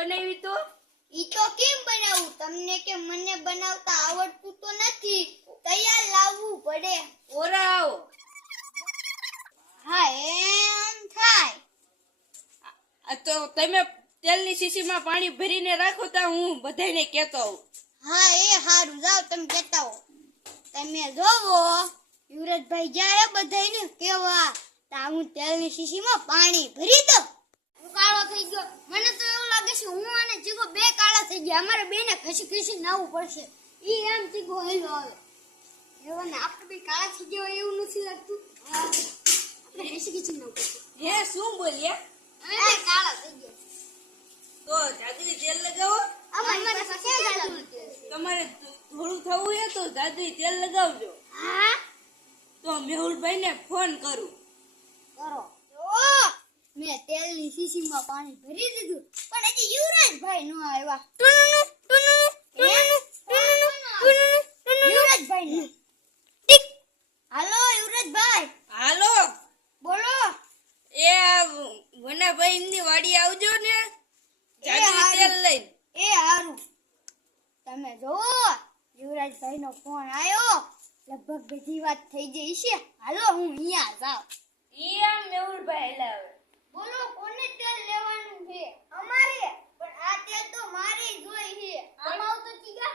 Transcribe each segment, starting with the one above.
બનાવી તો ઈ તો કેમ બનાવું? તમને કે મને બનાવતા આવડતું તો નથી, તૈયાર લાવવું પડે. ઓરાવ હા એમ થાય. આ તો તમે તેલની શીશીમાં પાણી ભરીને રાખો તા હું બધાને કહેતો આવું. હા એ હારું, જાવ તમે કહેતા હો. તમે જોવો યુવરાજભાઈ જાય બધાને કેવા, તા હું તેલની શીશીમાં પાણી ભરી દઉં. હું કાળો થઈ ગયો, મને તો એવું લાગે છે હું અને ચીગો બે કાળા થઈ ગયા. અમારે બેને ખસી ખસી નાવું પડશે. ઈ એમ ચીગો હેલો આવે એવો ને આપણે બે કાળા થઈ ગયા એવું નથી લાગતું. આપણે ખસી ખસી નાવું પડશે. હે શું બોલ્યા? અમે કાળા થઈ ગયા તો જાદુઈ તેલ લગાવો. અમારી પાસે જાદુઈ તેલ છે. તમારે થોડું થવું હે તો જાદુઈ તેલ લગાવજો. હા તો મેહુલભાઈને ફોન કરું. કરો. મેં તેલની શીશીમાં પાણી ભરી દીધું, પણ હજી યુવરાજભાઈ નો આવ્યા. યુવરાજભાઈ ઠીક. હાલો યુવરાજભાઈ. હાલો બોલો. એ વનાભાઈ એમની વાડી આવજો ને જાદુઈ તેલ લઈને. એ હારું. તમે જોવો યુવરાજભાઈ નો ફોન આવ્યો, લગભગ બધી વાત થઈ ગઈ છે. હાલો હું અહીંયા જાઉં. ઈયા મેહુલભાઈ લાવે. બોલો કોને તેલ લેવાનું છે? અમારે. પણ આ તેલ તો મારે જોઈ છે. અમાવ તો ચીગા.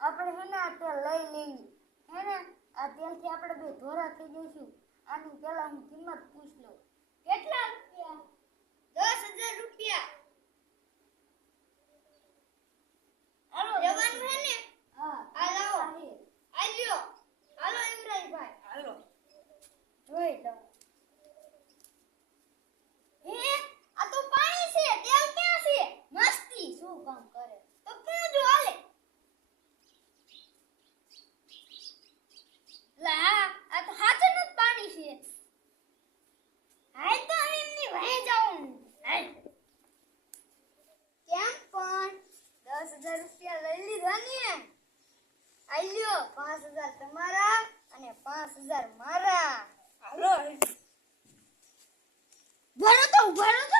આપણે હે ને આ તેલ લઈ લેવી. હે ને આ તેલ થી આપણે બે ધોરા થઈ જઈશું. આની પેલા હું કિંમત પૂછ લઉં. કેટલા રૂપિયા? 10,000 રૂપિયા. હાલો લેવાનું હે ને? હા આ લાવો. આ લ્યો. હાલો યુવરાજભાઈ. હાલો જોઈ લો. આ તો પાણી છે, તેલ ક્યાં છે? મસ્તી શું કામ કરે? તો પૂંજો હાલે. લા આ તો હાથનું જ પાણી છે. હાલ તો એમની વહે જાઉં. હાલ. કેમ પણ 10,000 રૂપિયા લઈ લીધા ને? આલ્યો 5,000 તમારા અને 5,000 મારા. હાલો ભરો તો ભરો તો